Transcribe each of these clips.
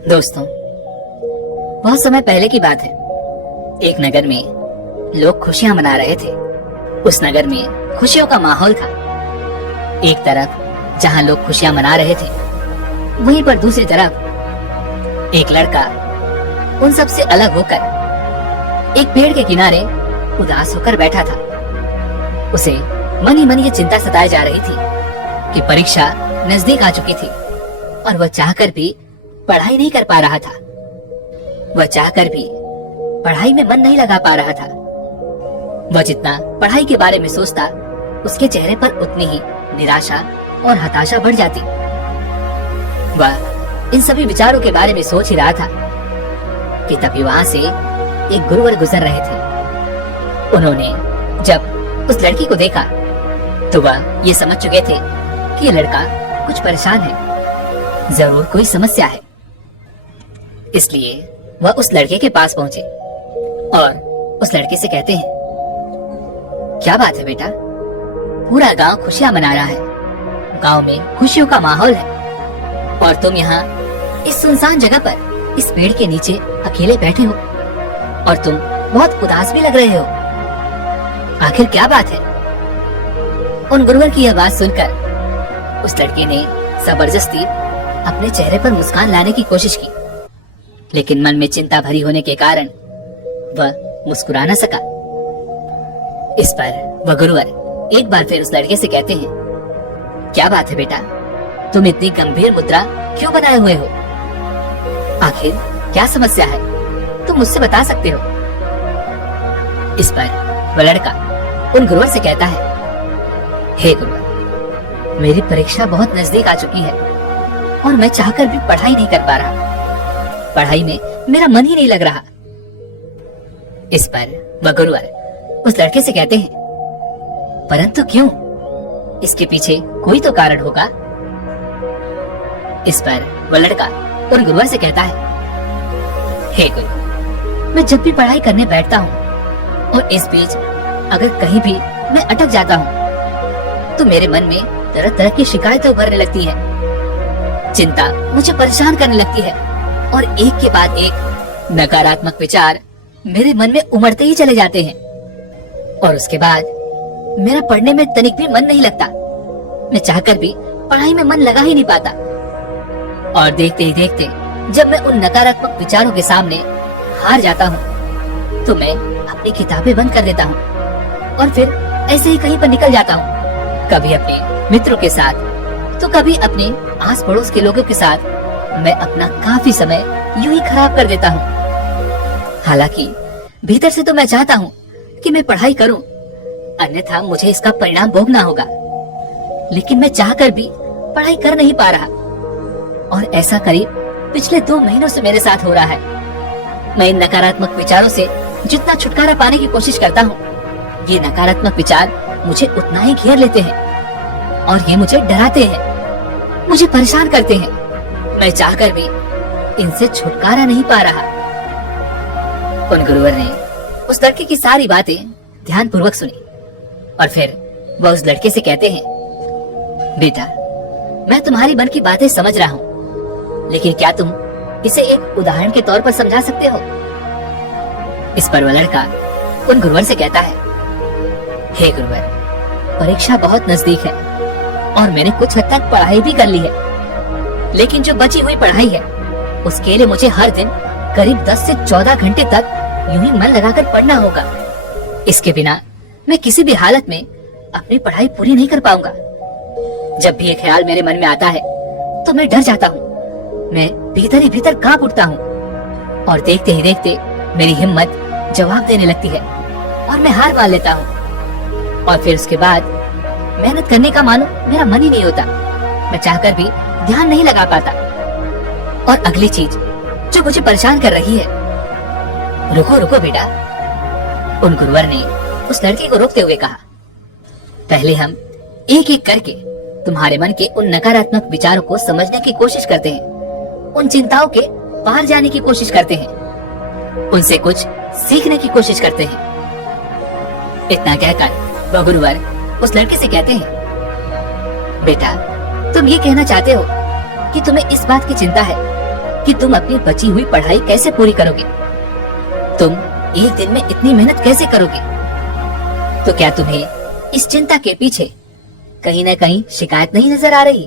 दोस्तों, बहुत समय पहले की बात है। एक नगर में लोग खुशियां मना रहे थे। उस नगर में खुशियों का माहौल था। एक तरफ जहां लोग खुशियां मना रहे थे, वहीं पर दूसरी तरफ एक लड़का उन सब से अलग होकर एक पेड़ के किनारे उदास होकर बैठा था। उसे मन ही मन ये चिंता सताई जा रही थी कि परीक्षा नजदीक आ चुकी थी और वह चाहकर भी पढ़ाई नहीं कर पा रहा था। वह चाहकर भी पढ़ाई में मन नहीं लगा पा रहा था। वह जितना पढ़ाई के बारे में सोचता, उसके चेहरे पर उतनी ही निराशा और हताशा बढ़ जाती। वह इन सभी विचारों के बारे में सोच ही रहा था कि तभी वहां से एक गुरुवर गुजर रहे थे। उन्होंने जब उस लड़की को देखा तो वह ये समझ चुके थे कि ये लड़का कुछ परेशान है, जरूर कोई समस्या है। इसलिए वह उस लड़के के पास पहुंचे और उस लड़के से कहते हैं, क्या बात है बेटा? पूरा गांव खुशियां मना रहा है, गांव में खुशियों का माहौल है और तुम यहाँ इस सुनसान जगह पर इस पेड़ के नीचे अकेले बैठे हो और तुम बहुत उदास भी लग रहे हो। आखिर क्या बात है? उन गुरुवर की यह बात सुनकर उस लड़के ने जबरदस्ती अपने चेहरे पर मुस्कान लाने की कोशिश की, लेकिन मन में चिंता भरी होने के कारण वह मुस्कुरा न सका। इस पर वह गुरुवर एक बार फिर उस लड़के से कहते हैं, क्या बात है बेटा? तुम इतनी गंभीर मुद्रा क्यों बनाए हुए हो? आखिर क्या समस्या है? तुम मुझसे बता सकते हो। इस पर वह लड़का उन गुरुवर से कहता है, हे गुरुवर, मेरी परीक्षा बहुत नजदीक आ चुकी है और मैं चाहकर भी पढ़ाई नहीं कर पा रहा। पढ़ाई में मेरा मन ही नहीं लग रहा। इस पर वह गुरुवर उस लड़के से कहते हैं, परंतु क्यों? इसके पीछे कोई तो कारण होगा। इस पर वह लड़का उन गुरुवर से कहता है, हे गुरु, मैं जब भी पढ़ाई करने बैठता हूँ और इस बीच अगर कहीं भी मैं अटक जाता हूँ तो मेरे मन में तरह तरह की शिकायतें उभरने लगती है। चिंता मुझे परेशान करने लगती है और एक के बाद एक नकारात्मक विचार मेरे मन में उमड़ते ही चले जाते हैं और उसके बाद मेरा पढ़ने में तनिक भी मन नहीं लगता। मैं चाहकर भी पढ़ाई में मन लगा ही नहीं पाता और देखते ही देखते जब मैं उन नकारात्मक विचारों के सामने हार जाता हूँ तो मैं अपनी किताबें बंद कर देता हूँ और फिर ऐसे ही कहीं पर निकल जाता हूँ, कभी अपने मित्रों के साथ तो कभी अपने आस पड़ोस के लोगों के साथ। मैं अपना काफी समय यूं ही खराब कर देता हूँ। हालांकि भीतर से तो मैं चाहता हूँ कि मैं पढ़ाई करूँ, अन्यथा मुझे इसका परिणाम भोगना होगा, लेकिन मैं चाहकर भी पढ़ाई कर नहीं पा रहा और ऐसा करीब पिछले 2 महीनों से मेरे साथ हो रहा है। मैं इन नकारात्मक विचारों से जितना छुटकारा पाने की कोशिश करता हूँ, ये नकारात्मक विचार मुझे उतना ही घेर लेते हैं और ये मुझे डराते हैं, मुझे परेशान करते हैं। मैं चाहकर भी इनसे छुटकारा नहीं पा रहा। उन गुरुवर ने उस लड़के की सारी बातें ध्यानपूर्वक सुनी और फिर वह उस लड़के से कहते हैं, बेटा, मैं तुम्हारी मन की बातें समझ रहा हूँ, लेकिन क्या तुम इसे एक उदाहरण के तौर पर समझा सकते हो? इस पर वह लड़का उन गुरुवर से कहता है, हे गुरुवर, परीक्षा बहुत नजदीक है और मैंने कुछ हद तक पढ़ाई भी कर ली है, लेकिन जो बची हुई पढ़ाई है उसके लिए मुझे हर दिन करीब 10 से 14 घंटे तक यूं ही मन लगाकर पढ़ना होगा। इसके बिना मैं किसी भी हालत में अपनी पढ़ाई पूरी नहीं कर पाऊंगा। जब भी ये ख्याल मेरे मन में आता है तो मैं डर जाता हूँ। मैं भीतर ही भीतर कांप उठता हूँ और देखते ही देखते मेरी हिम्मत जवाब देने लगती है और मैं हार मान लेता हूँ और फिर उसके बाद मेहनत करने का मानो मेरा मन ही नहीं होता। मैं चाहकर भी ध्यान नहीं लगा पाता। और अगली चीज जो मुझे परेशान कर रही है, रुको रुको बेटा, उन गुरुवर ने उस लड़के को रोकते हुए कहा, पहले हम एक एक करके तुम्हारे मन के उन नकारात्मक विचारों को समझने की कोशिश करते हैं, उन चिंताओं के पार जाने की कोशिश करते हैं, उनसे कुछ सीखने की कोशिश करते हैं। इतना कहकर वह गुरुवर उस लड़के से कहते हैं, बेटा, तुम ये कहना चाहते हो कि तुम्हें इस बात की चिंता है कि तुम अपनी बची हुई पढ़ाई कैसे पूरी करोगे। तुम एक दिन में इतनी मेहनत कैसे करोगे। तो क्या तुम्हें इस चिंता के पीछे कहीं न कहीं शिकायत नहीं नजर आ रही।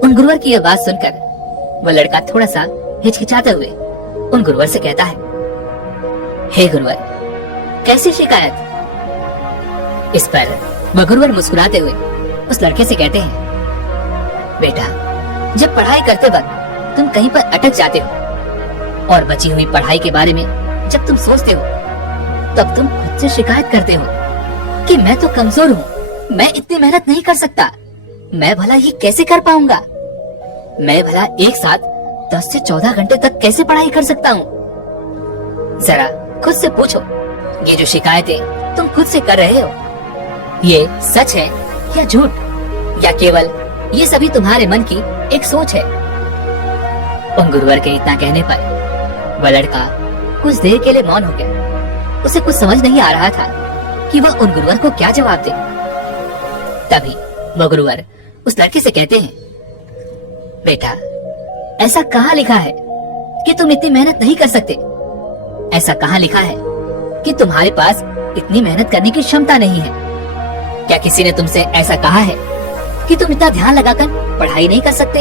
उन गुरुवर की यह बात सुनकर वह लड़का थोड़ा सा हिचकिचाते हुए उन गुरुवर से कहता है, हे गुरुवर, कैसी शिकायत। इस पर वह गुरुवर मुस्कुराते हुए उस लड़के से कहते हैं, बेटा, जब पढ़ाई करते वक्त तुम कहीं पर अटक जाते हो और बची हुई पढ़ाई के बारे में जब तुम सोचते हो, तब तुम खुद से शिकायत करते हो कि मैं तो कमजोर हूँ, मैं इतनी मेहनत नहीं कर सकता, मैं भला ये कैसे कर पाऊंगा, मैं भला एक साथ 10 से 14 घंटे तक कैसे पढ़ाई कर सकता हूँ। जरा खुद से पूछो, ये जो शिकायतें तुम खुद से कर रहे हो, ये सच है या झूठ, या केवल ये सभी तुम्हारे मन की एक सोच है। उन गुरुवर के इतना कहने पर वह लड़का कुछ देर के लिए मौन हो गया। उसे कुछ समझ नहीं आ रहा था कि वह उन गुरुवर को क्या जवाब दे। तभी वह गुरुवर उस लड़के से कहते हैं, बेटा, ऐसा कहाँ लिखा है कि तुम इतनी मेहनत नहीं कर सकते। ऐसा कहाँ लिखा है कि तुम्हारे पास इतनी मेहनत करने की क्षमता नहीं है। क्या किसी ने तुमसे ऐसा कहा है कि तुम इतना ध्यान लगाकर पढ़ाई नहीं कर सकते।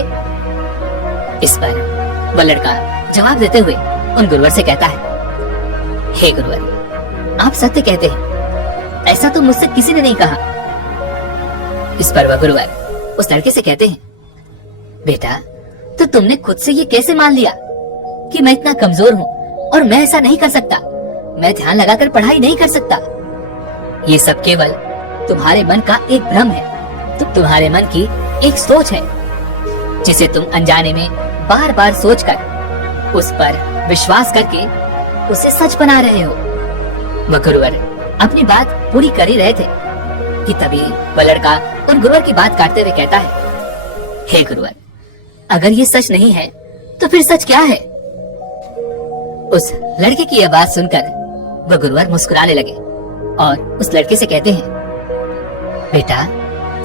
इस पर वह लड़का जवाब देते हुए उन गुरुवर से कहता है, हे गुरुवर, आप सत्य कहते हैं, ऐसा तो मुझसे किसी ने नहीं कहा। इस पर वह गुरुवर उस लड़के से कहते हैं, बेटा, तो तुमने खुद से ये कैसे मान लिया कि मैं इतना कमजोर हूँ और मैं ऐसा नहीं कर सकता, मैं ध्यान लगाकर पढ़ाई नहीं कर सकता। ये सब केवल तुम्हारे मन का एक भ्रम है, तुम्हारे मन की एक सोच है, जिसे तुम अनजाने में बार बार सोचकर उस पर विश्वास करके उसे सच बना रहे हो। वह गुरुवर अपनी बात पूरी कर ही रहे थे कि तभी वह लड़का उन गुरुवर की बात काटते हुए कहता है, हे गुरुवर, अगर ये सच नहीं है तो फिर सच क्या है। उस लड़के की यह बात सुनकर वह गुरुवर मुस्कुराने लगे और उस लड़के से कहते हैं, बेटा,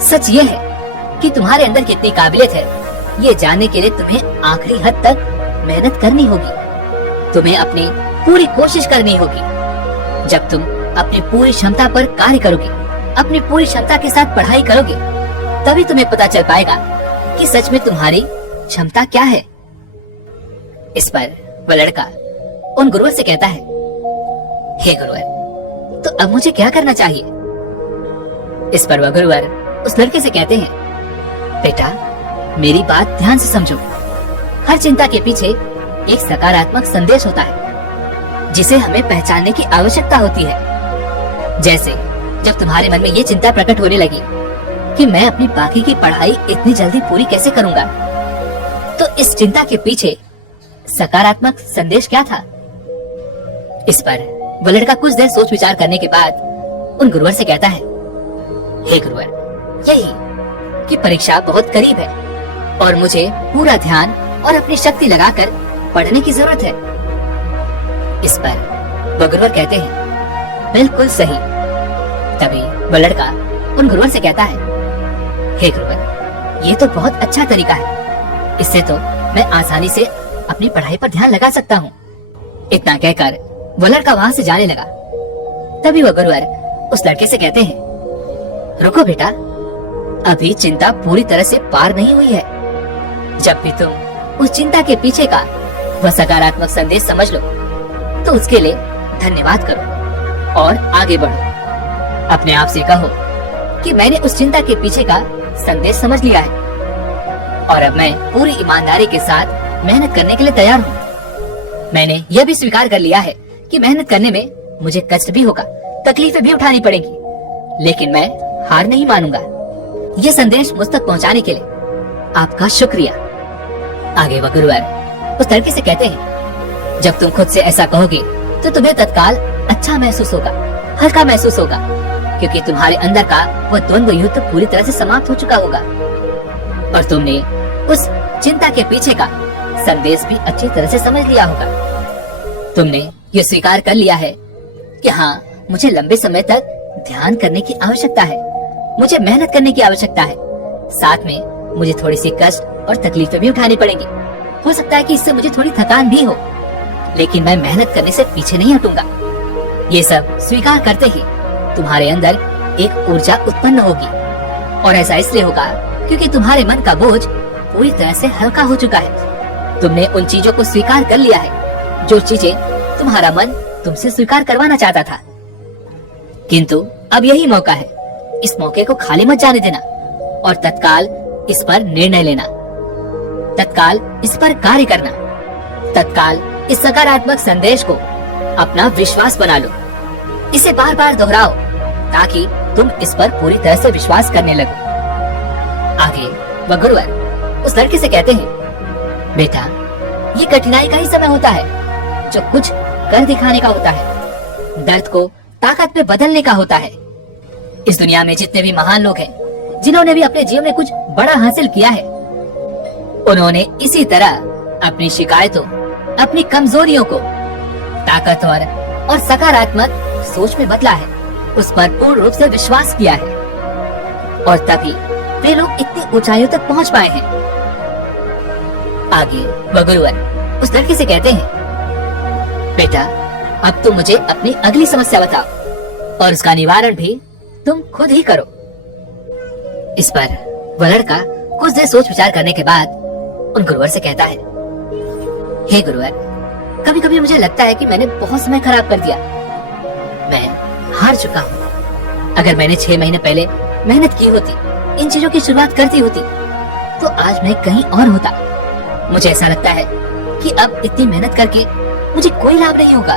सच ये है कि तुम्हारे अंदर कितनी काबिलियत है, ये जानने के लिए तुम्हें आखिरी हद तक मेहनत करनी होगी, तुम्हें अपनी पूरी कोशिश करनी होगी। जब तुम अपनी पूरी क्षमता पर कार्य करोगे, अपनी पूरी क्षमता के साथ पढ़ाई करोगे, तभी तुम्हें पता चल पाएगा कि सच में तुम्हारी क्षमता क्या है। इस पर वह लड़का उन गुरुवर से कहता है, हे गुरुवर, तो अब मुझे क्या करना चाहिए। इस पर वह गुरुवर उस लड़के से कहते हैं, बेटा, मेरी बात ध्यान से समझो। हर चिंता के पीछे एक सकारात्मक संदेश होता है, जिसे हमें पहचानने की आवश्यकता होती है। जैसे जब तुम्हारे मन में ये चिंता प्रकट होने लगी कि मैं अपनी बाकी की पढ़ाई इतनी जल्दी पूरी कैसे करूंगा, तो इस चिंता के पीछे सकारात्मक संदेश क्या था। इस पर वह लड़का कुछ देर सोच विचार करने के बाद उन गुरुवर से कहता है, हे गुरुवर, यही कि परीक्षा बहुत करीब है और मुझे पूरा ध्यान और अपनी शक्ति लगाकर पढ़ने की जरूरत है। इस पर वह गुरुवर कहते हैं, बिल्कुल सही। तभी वह लड़का उन गुरुवर से कहता है, हे गुरुवर, ये तो बहुत अच्छा तरीका है, इससे तो मैं आसानी से अपनी पढ़ाई पर ध्यान लगा सकता हूँ। इतना कहकर वह लड़का वहाँ से जाने लगा। तभी वह गुरुवर उस लड़के से कहते हैं, रुको बेटा, अभी चिंता पूरी तरह से पार नहीं हुई है। जब भी तुम उस चिंता के पीछे का वह सकारात्मक संदेश समझ लो, तो उसके लिए धन्यवाद करो और आगे बढ़ो। अपने आप से कहो कि मैंने उस चिंता के पीछे का संदेश समझ लिया है और अब मैं पूरी ईमानदारी के साथ मेहनत करने के लिए तैयार हूँ। मैंने यह भी स्वीकार कर लिया है कि मेहनत करने में मुझे कष्ट भी होगा, तकलीफें भी उठानी पड़ेंगी, लेकिन मैं हार नहीं मानूंगा। ये संदेश मुझ तक पहुंचाने के लिए आपका शुक्रिया। आगे वह गुरुवर उस लड़के से कहते हैं, जब तुम खुद से ऐसा कहोगे तो तुम्हें तत्काल अच्छा महसूस होगा, हल्का महसूस होगा, क्योंकि तुम्हारे अंदर का वह द्वंद्व युद्ध पूरी तरह से समाप्त हो चुका होगा और तुमने उस चिंता के पीछे का संदेश भी अच्छी तरह से समझ लिया होगा। तुमने ये स्वीकार कर लिया है कि हाँ, मुझे लंबे समय तक ध्यान करने की आवश्यकता है, मुझे मेहनत करने की आवश्यकता है, साथ में मुझे थोड़ी सी कष्ट और तकलीफें भी उठानी पड़ेंगी, हो सकता है कि इससे मुझे थोड़ी थकान भी हो, लेकिन मैं मेहनत करने से पीछे नहीं हटूंगा। ये सब स्वीकार करते ही तुम्हारे अंदर एक ऊर्जा उत्पन्न होगी, और ऐसा इसलिए होगा क्योंकि तुम्हारे मन का बोझ पूरी तरह से हल्का हो चुका है। तुमने उन चीजों को स्वीकार कर लिया है जो चीजें तुम्हारा मन तुमसे स्वीकार करवाना चाहता था। किंतु अब यही मौका है, इस मौके को खाली मत जाने देना और तत्काल इस पर निर्णय लेना, तत्काल इस पर कार्य करना, तत्काल इस सकारात्मक संदेश को अपना विश्वास बना लो। इसे बार बार दोहराओ ताकि तुम इस पर पूरी तरह से विश्वास करने लगो। आगे वह गुरुवर उस लड़के से कहते हैं, बेटा ये कठिनाई का ही समय होता है जो कुछ कर दिखाने का होता है, दर्द को ताकत में बदलने का होता है। इस दुनिया में जितने भी महान लोग हैं, जिन्होंने भी अपने जीवन में कुछ बड़ा हासिल किया है, उन्होंने इसी तरह अपनी शिकायतों, अपनी कमजोरियों को ताकतवर और सकारात्मक सोच में बदला है, उस पर पूर्ण रूप से विश्वास किया है, और तभी वे लोग इतनी ऊंचाइयों तक पहुंच पाए हैं। आगे वह गुरुवर उस लड़के से कहते हैं, बेटा अब तुम मुझे अपनी अगली समस्या बताओ और उसका निवारण भी तुम खुद ही करो। इस पर वह लड़का कुछ देर सोच विचार करने के बाद उन गुरुवर से कहता है, हे गुरुवर, कभी कभी मुझे लगता है कि मैंने बहुत समय खराब कर दिया। मैं हार चुका हूँ। अगर मैंने 6 महीने पहले मेहनत की होती, इन चीजों की शुरुआत करती होती, तो आज मैं कहीं और होता। मुझे ऐसा लगता है कि अब इतनी मेहनत करके मुझे कोई लाभ नहीं होगा।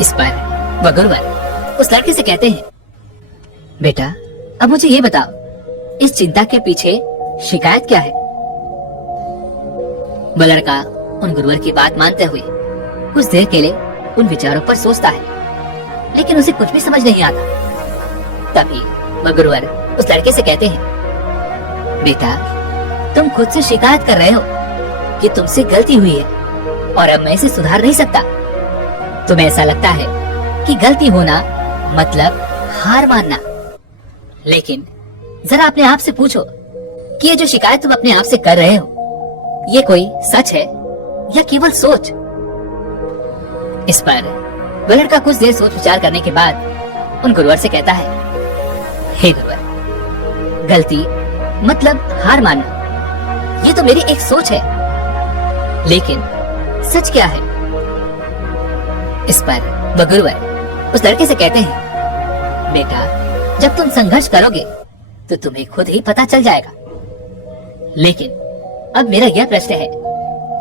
इस पर वह गुरुवर उस लड़के से कहते हैं, बेटा अब मुझे ये बताओ, इस चिंता के पीछे शिकायत क्या है? वह लड़का उन गुरुवर की बात मानते हुए कुछ देर के लिए उन विचारों पर सोचता है, लेकिन उसे कुछ भी समझ नहीं आता। तभी वह गुरुवर उस लड़के से कहते हैं, बेटा तुम खुद से शिकायत कर रहे हो कि तुमसे गलती हुई है और अब मैं इसे सुधार नहीं सकता। तुम्हें ऐसा लगता है कि गलती होना मतलब हार मानना, लेकिन जरा अपने आप से पूछो कि ये जो शिकायत तुम अपने आप से कर रहे हो, ये कोई सच है या केवल सोच? इस पर वह लड़का कुछ देर सोच विचार करने के बाद उन गुरुवर से कहता है, हे गुरुवर, गलती मतलब हार मानना, ये तो मेरी एक सोच है, लेकिन सच क्या है? इस पर वह गुरुवर उस लड़के से कहते हैं, बेटा जब तुम संघर्ष करोगे तो तुम्हें खुद ही पता चल जाएगा। लेकिन अब मेरा यह प्रश्न है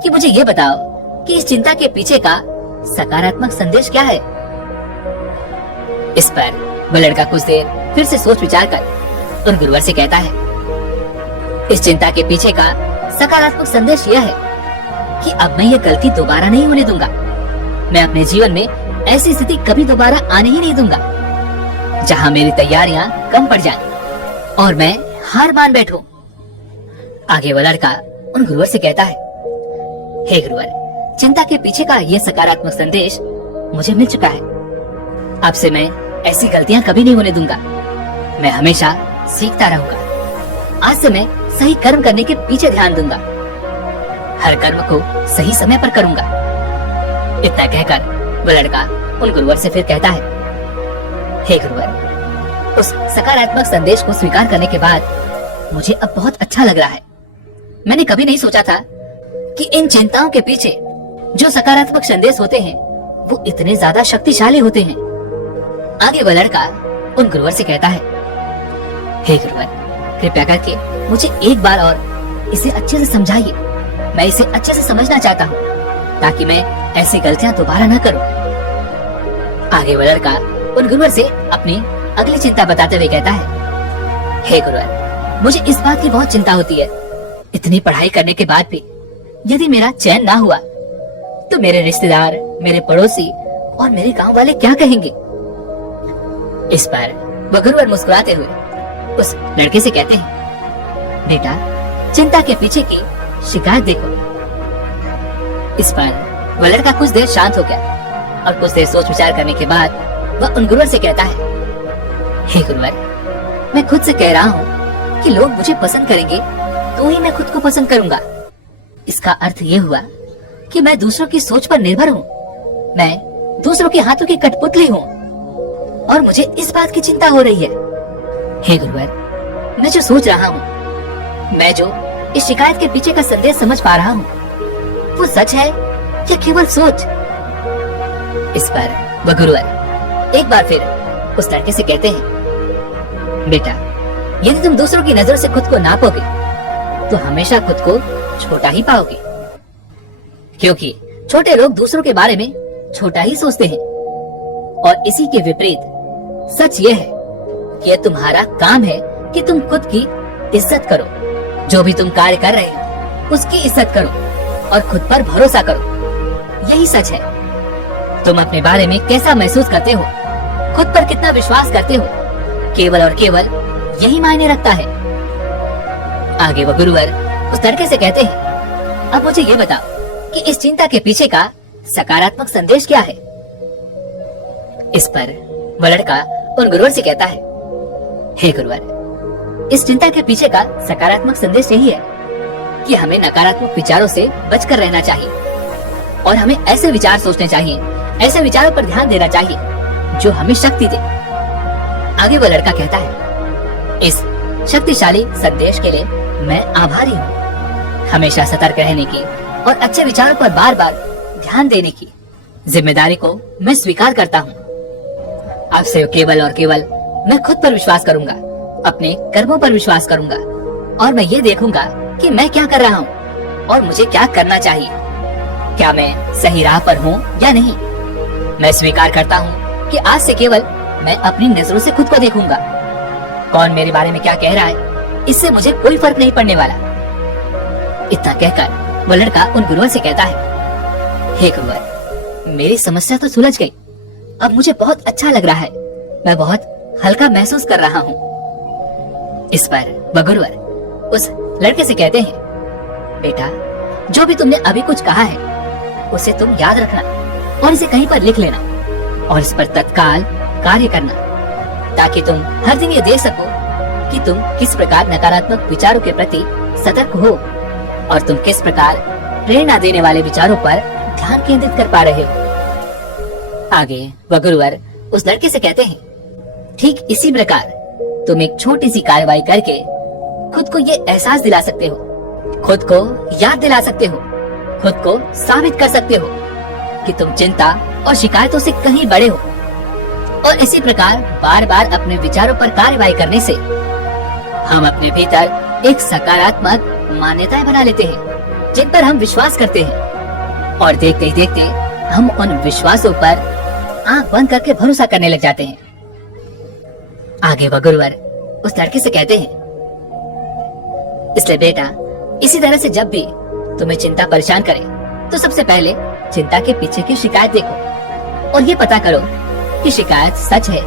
कि मुझे यह बताओ कि इस चिंता के पीछे का सकारात्मक संदेश क्या है? इस पर वह लड़का कुछ देर फिर से सोच विचार कर उन गुरुवर से कहता है, इस चिंता के पीछे का सकारात्मक संदेश यह है कि अब मैं ये गलती दोबारा नहीं होने दूंगा। मैं अपने जीवन में ऐसी स्थिति कभी दोबारा आने ही नहीं दूंगा जहां मेरी तैयारियां कम पड़ जाएं और मैं हार मान बैठूं। आगे वह लड़का उन गुरुवर से कहता है, हे गुरुवर, चिंता के पीछे का यह सकारात्मक संदेश मुझे मिल चुका है। अब से मैं ऐसी गलतियां कभी नहीं होने दूंगा। मैं हमेशा सीखता रहूंगा। आज से मैं सही कर्म करने के पीछे ध्यान दूंगा। हर कर्म को सही समय पर करूंगा। इतना कहकर वह लड़का उन गुरुवर से फिर कहता है, हे गुरुवर, उस सकारात्मक संदेश को स्वीकार करने के बाद मुझे अब बहुत अच्छा लग रहा है। मैंने कभी नहीं सोचा था कि इन चिंताओं के पीछे जो सकारात्मक संदेश होते हैं वो इतने ज्यादा शक्तिशाली होते हैं। आगे वह लड़का उन गुरुवर से कहता है, हे गुरुवर, कृपया करके मुझे एक बार और इसे अच्छे से समझाइए। मैं इसे अच्छे से समझना चाहता हूँ ताकि मैं ऐसी गलतियां दोबारा न करूं। आगे वह लड़का उन गुरुवर से अपनी अगली चिंता बताते हुए कहता है, हे गुरुवर, मुझे इस बात की बहुत चिंता होती है। इतनी पढ़ाई करने के बाद भी यदि मेरा चयन ना हुआ तो मेरे रिश्तेदार, मेरे पड़ोसी और मेरे गांव वाले क्या कहेंगे? इस पर वह गुरुवर मुस्कुराते हुए उस लड़के से कहते हैं, बेटा चिंता के पीछे की शिकायत देखो। इस पर वह लड़का कुछ देर शांत हो गया और कुछ देर सोच विचार करने के बाद वह उन गुरुवर से कहता है, हे गुरुवर, मैं खुद से कह रहा हूँ कि लोग मुझे पसंद करेंगे तो ही मैं खुद को पसंद करूंगा। इसका अर्थ ये हुआ कि मैं दूसरों की सोच पर निर्भर हूँ, मैं दूसरों के हाथों की कठपुतली हूँ और मुझे इस बात की चिंता हो रही है। हे गुरुवर, मैं जो सोच रहा हूँ, मैं जो इस शिकायत के पीछे का संदेश समझ पा रहा हूँ, वो सच है या केवल सोच? इस पर वह गुरुवर एक बार फिर उस लड़के से कहते हैं, बेटा, यदि तुम दूसरों की नजर से खुद को नापोगे तो हमेशा खुद को छोटा ही पाओगे, क्योंकि छोटे लोग दूसरों के बारे में छोटा ही सोचते हैं। और इसी के विपरीत सच यह है कि यह तुम्हारा काम है कि तुम खुद की इज्जत करो, जो भी तुम कार्य कर रहे हो उसकी इज्जत करो और खुद पर भरोसा करो। यही सच है। तुम अपने बारे में कैसा महसूस करते हो, खुद पर कितना विश्वास करते हो, केवल और केवल यही मायने रखता है। आगे वह गुरुवर उस लड़के से कहते हैं, अब मुझे ये बताओ कि इस चिंता के पीछे का सकारात्मक संदेश क्या है? इस पर वह लड़का उन गुरुवर से कहता है, हे गुरुवर, इस चिंता के पीछे का सकारात्मक संदेश यही है कि हमें नकारात्मक विचारों से बचकर रहना चाहिए और हमें ऐसे विचार सोचने चाहिए, ऐसे विचारों पर ध्यान देना चाहिए जो हमें शक्ति दे। आगे वो लड़का कहता है, इस शक्तिशाली संदेश के लिए मैं आभारी हूँ। हमेशा सतर्क रहने की और अच्छे विचारों पर बार बार ध्यान देने की जिम्मेदारी को मैं स्वीकार करता हूँ। अब से केवल और केवल मैं खुद पर विश्वास करूंगा, अपने कर्मों पर विश्वास करूंगा और मैं ये देखूंगा कि मैं क्या कर रहा हूँ और मुझे क्या करना चाहिए। क्या मैं सही राह पर हूँ या नहीं? मैं स्वीकार करता हूँ कि आज से केवल मैं अपनी नजरों से खुद को देखूंगा। कौन मेरे बारे में क्या कह रहा है, इससे मुझे कोई फर्क नहीं पड़ने वाला। इतना कहकर वो लड़का उन गुरुवर से कहता है, हे गुरुवर, मेरी समस्या तो सुलझ गई। अब मुझे बहुत अच्छा लग रहा है, मैं बहुत हल्का महसूस कर रहा हूँ। इस पर वह गुरुवर उस लड़के से कहते हैं, बेटा, जो भी तुमने अभी कुछ कहा है उसे तुम याद रखना और इसे कहीं पर लिख लेना और इस पर तत्काल कार्य करना, ताकि तुम हर दिन ये देख सको कि तुम किस प्रकार नकारात्मक विचारों के प्रति सतर्क हो और तुम किस प्रकार प्रेरणा देने वाले विचारों पर ध्यान केंद्रित कर पा रहे हो। आगे वह गुरुवर उस लड़के से कहते हैं, ठीक इसी प्रकार तुम एक छोटी सी कार्रवाई करके खुद को ये एहसास दिला सकते हो, खुद को याद दिला सकते हो, खुद को साबित कर सकते हो कि तुम चिंता और शिकायतों से कहीं बड़े हो। और इसी प्रकार बार बार अपने विचारों पर कार्रवाई करने से हम अपने भीतर एक सकारात्मक मान्यताएं बना लेते हैं जिन पर हम विश्वास करते हैं और देखते ही देखते हम उन विश्वासों पर आंख बंद करके भरोसा करने लग जाते हैं। आगे वह गुरुवर उस लड़के से कहते हैं, इसलिए बेटा, इसी तरह से जब भी तुम्हें चिंता परेशान करे तो सबसे पहले चिंता के पीछे की शिकायत देखो और ये पता करो कि शिकायत सच है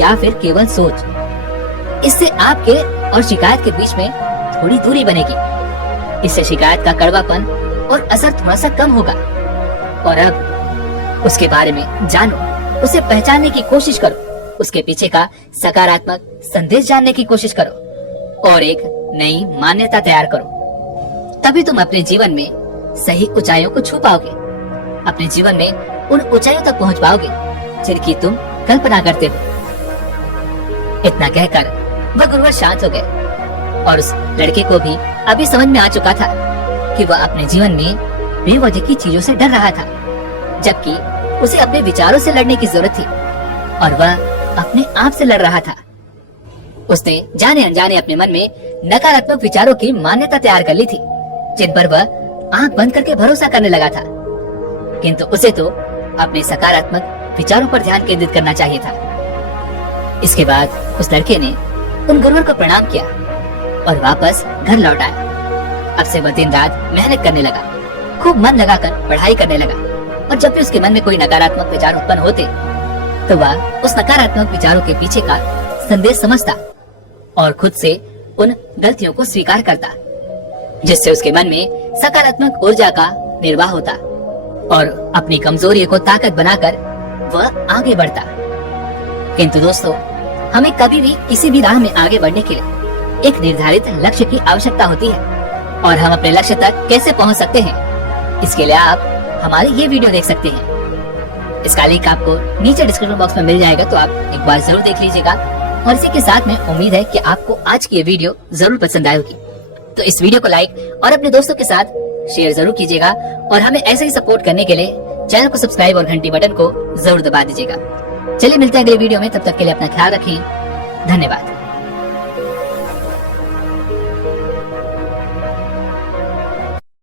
या फिर केवल सोच। इससे आपके और शिकायत के बीच में थोड़ी दूरी बनेगी। इससे शिकायत का कड़वापन और असर थोड़ा सा कम होगा। और अब उसके बारे में जानो, उसे पहचानने की कोशिश करो, उसके पीछे का सकारात्मक संदेश जानने की कोशिश करो और एक नई मान्यता तैयार करो। तभी तुम अपने जीवन में सही ऊंचाइयों को छू पाओगे, अपने जीवन में उन ऊंचाइयों तक पहुंच पाओगे जिनकी तुम कल्पना करते हो। इतना कहकर वह गुरुवर शांत हो गए और उस लड़के को भी अभी समझ में आ चुका था कि वह अपने जीवन में बेवजह की चीजों से डर रहा था, जबकि उसे अपने विचारों से लड़ने की जरूरत थी और वह अपने आप से लड़ रहा था। उसने जाने अनजाने अपने मन में नकारात्मक विचारों की मान्यता तैयार कर ली थी जिन पर वह आंख बंद करके भरोसा करने लगा था, किंतु उसे तो अपने सकारात्मक विचारों पर ध्यान केंद्रित करना चाहिए था। इसके बाद उस लड़के ने उन गुरुवर को प्रणाम किया और वापस घर लौट आया। अब से वह दिन रात मेहनत करने लगा, खूब मन लगाकर पढ़ाई करने लगा और जब भी उसके मन में कोई नकारात्मक विचार उत्पन्न होते तो वह उस नकारात्मक विचारों के पीछे का संदेश समझता और खुद से उन गलतियों को स्वीकार करता, जिससे उसके मन में सकारात्मक ऊर्जा का निर्वाह होता और अपनी कमजोरियों को ताकत बनाकर वह आगे बढ़ता। किंतु दोस्तों, हमें कभी भी किसी भी राह में आगे बढ़ने के लिए एक निर्धारित लक्ष्य की आवश्यकता होती है। और हम अपने लक्ष्य तक कैसे पहुंच सकते हैं, इसके लिए आप हमारे ये वीडियो देख सकते हैं। इसका लिंक आपको नीचे डिस्क्रिप्शन बॉक्स में मिल जाएगा, तो आप एक बार जरूर देख लीजिएगा। और इसी के साथ में उम्मीद है कि आपको आज की ये वीडियो जरूर पसंद आई होगी। तो इस वीडियो को लाइक और अपने दोस्तों के साथ शेयर जरूर कीजिएगा और हमें ऐसे ही सपोर्ट करने के लिए चैनल को सब्सक्राइब और घंटी बटन को जरूर दबा दीजिएगा। चलिए मिलते हैं अगले वीडियो में, तब तक के लिए अपना ख्याल रखिए। धन्यवाद।